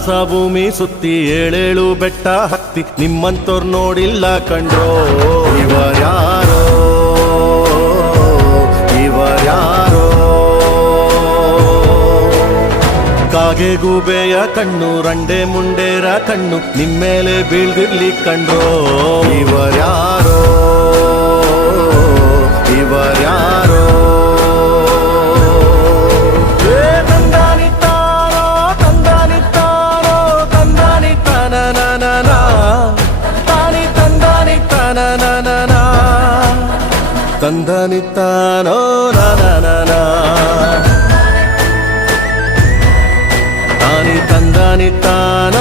ಆಕಾಶ ಭೂಮಿ ಸುತ್ತಿ ಏಳೇಳು ಬೆಟ್ಟ ಹತ್ತಿ ನಿಮ್ಮಂತೋರ್ ನೋಡಿಲ್ಲ ಕಂಡ್ರೋ. ಇವರ್ಯಾರೋ ಇವರ್ಯಾರೋ ಕಾಗೆ ಗೂಬೆಯ ಕಣ್ಣು ರಂಡೆ ಮುಂಡೇರ ಕಣ್ಣು ನಿಮ್ಮೇಲೆ ಬೀಳ್ದಿರ್ಲಿ ಕಂಡ್ರೋ. ಇವರ್ಯಾರೋ ಇವರ್ಯಾರೋ ತಂದಾನಿತ್ತಾರೋ ತಂದಾನಿತ್ತಾರೋ ತಂದಾನಿತ್ತಾನ ತಾನಿ ತಂದಾನಿತ್ತಾನ ತಂದಾನಿತ್ತಾನೋ ನಾನ ತಾನಿ ತಂದಾನಿತ್ತಾನ